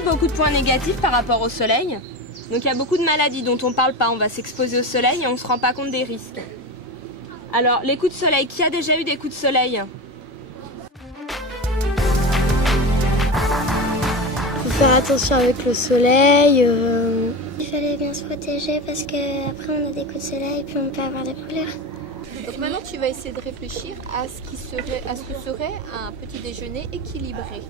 aussi beaucoup de points négatifs par rapport au soleil. Donc il y a beaucoup de maladies dont on ne parle pas. On va s'exposer au soleil et on ne se rend pas compte des risques. Alors, les coups de soleil, qui a déjà eu des coups de soleil? Il faut faire attention avec le soleil. Il fallait bien se protéger parce qu'après on a des coups de soleil et puis on peut avoir des brûlures. Donc maintenant tu vas essayer de réfléchir à ce que serait un petit déjeuner équilibré.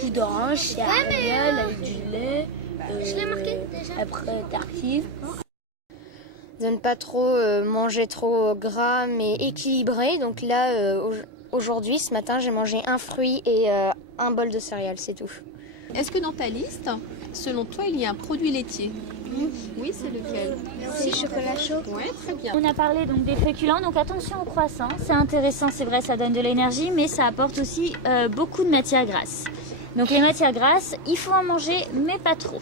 Jus d'orange, céréales avec du lait. Je l'ai marqué déjà. Après tartine. De ne pas trop manger trop gras mais équilibré. Donc là, aujourd'hui, ce matin, j'ai mangé un fruit et un bol de céréales, c'est tout. Est-ce que dans ta liste, selon toi, il y a un produit laitier? Oui, c'est lequel? C'est chocolat chaud. Oui, très bien. On a parlé donc des féculents, donc attention aux croissants. C'est intéressant, c'est vrai, ça donne de l'énergie, mais ça apporte aussi beaucoup de matières grasses. Donc les matières grasses, il faut en manger, mais pas trop.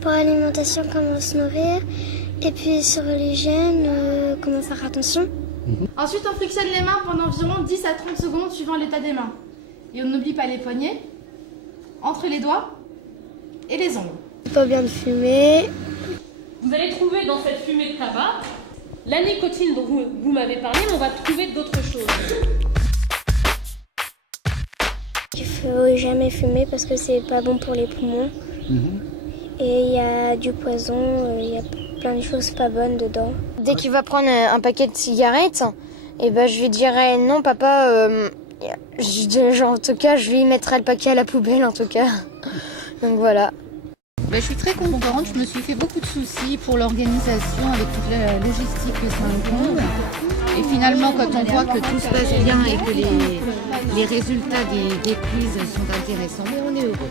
Pour l'alimentation, comment se nourrir. Et puis sur l'hygiène, comment faire attention. Ensuite, on frictionne les mains pendant environ 10 à 30 secondes suivant l'état des mains. Et on n'oublie pas les poignets, entre les doigts et les ongles. C'est pas bien de fumer. Vous allez trouver dans cette fumée de tabac la nicotine dont vous m'avez parlé, mais on va trouver d'autres choses. Il faut jamais fumer parce que c'est pas bon pour les poumons. Et il y a du poison, il y a plein de choses pas bonnes dedans. Dès qu'il va prendre un paquet de cigarettes, eh ben, je lui dirais non papa, en tout cas je lui mettrai le paquet à la poubelle en tout cas. Donc voilà. Je suis très contente, je me suis fait beaucoup de soucis pour l'organisation avec toute la logistique que ça incombe. Et finalement, quand on voit que tout se passe bien et que les résultats des quiz sont intéressants, mais on est heureux.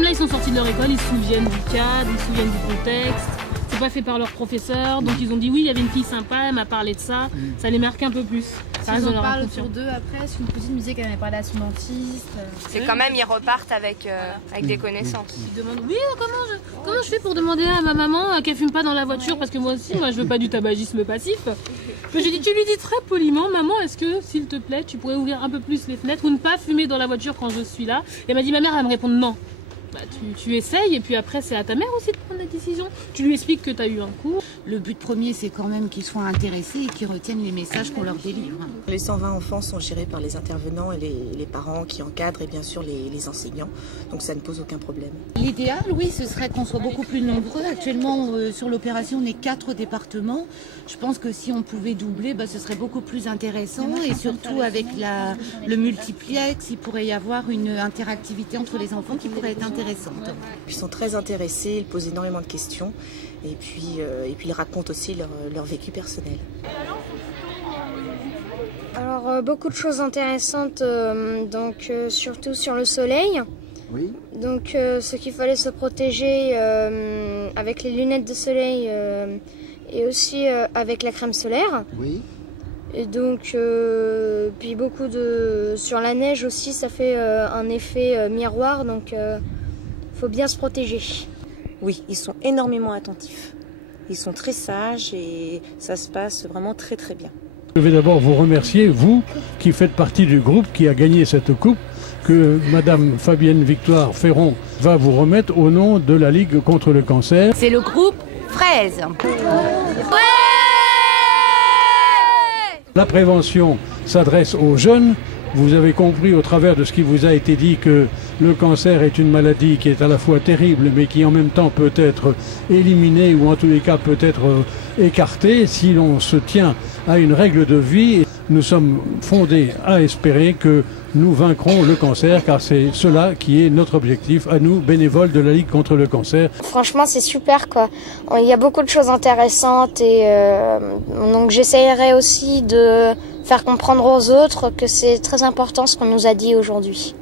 Là, ils sont sortis de leur école, ils se souviennent du cadre, ils se souviennent du contexte. C'est pas fait par leur professeur, donc ils ont dit oui, il y avait une fille sympa, elle m'a parlé de ça. Ça les marque un peu plus. Ça Ils en parlent autour d'eux après, si une cousine me disait qu'elle avait parlé à son dentiste. C'est quand même, ils repartent avec des connaissances. Ils demandent oui, comment je fais pour demander à ma maman qu'elle fume pas dans la voiture, parce que moi aussi, je veux pas du tabagisme passif. Mais tu lui dis très poliment, maman, est-ce que s'il te plaît, tu pourrais ouvrir un peu plus les fenêtres ou ne pas fumer dans la voiture quand je suis là? Et elle m'a dit, ma mère, elle me répond non. Bah, tu essayes et puis après c'est à ta mère aussi de prendre la décision. Tu lui expliques que tu as eu un cours. Le but premier, c'est quand même qu'ils soient intéressés et qu'ils retiennent les messages qu'on leur délivre. Les 120 enfants sont gérés par les intervenants et les parents qui encadrent et bien sûr les enseignants. Donc ça ne pose aucun problème. L'idéal, oui, ce serait qu'on soit beaucoup plus nombreux. Actuellement, sur l'opération, on est 4 départements. Je pense que si on pouvait doubler, ce serait beaucoup plus intéressant. Et surtout avec le multiplex, il pourrait y avoir une interactivité entre les enfants qui pourrait être intéressante. Ils sont très intéressés, ils posent énormément de questions et puis ils racontent aussi leur vécu personnel. Alors beaucoup de choses intéressantes, surtout sur le soleil. Oui. Donc ce qu'il fallait se protéger avec les lunettes de soleil et aussi avec la crème solaire. Oui. Et donc puis beaucoup sur la neige aussi, ça fait un effet miroir, donc faut bien se protéger. Oui, ils sont énormément attentifs. Ils sont très sages et ça se passe vraiment très très bien. Je vais d'abord vous remercier, vous qui faites partie du groupe qui a gagné cette coupe, que Madame Fabienne Victoire Ferron va vous remettre au nom de la Ligue contre le cancer. C'est le groupe Fraise. La prévention s'adresse aux jeunes. Vous avez compris au travers de ce qui vous a été dit que le cancer est une maladie qui est à la fois terrible mais qui en même temps peut être éliminée ou en tous les cas peut être écartée si l'on se tient à une règle de vie. Nous sommes fondés à espérer que nous vaincrons le cancer car c'est cela qui est notre objectif à nous, bénévoles de la Ligue contre le cancer. Franchement c'est super quoi. Il y a beaucoup de choses intéressantes et donc j'essayerai aussi de faire comprendre aux autres que c'est très important ce qu'on nous a dit aujourd'hui.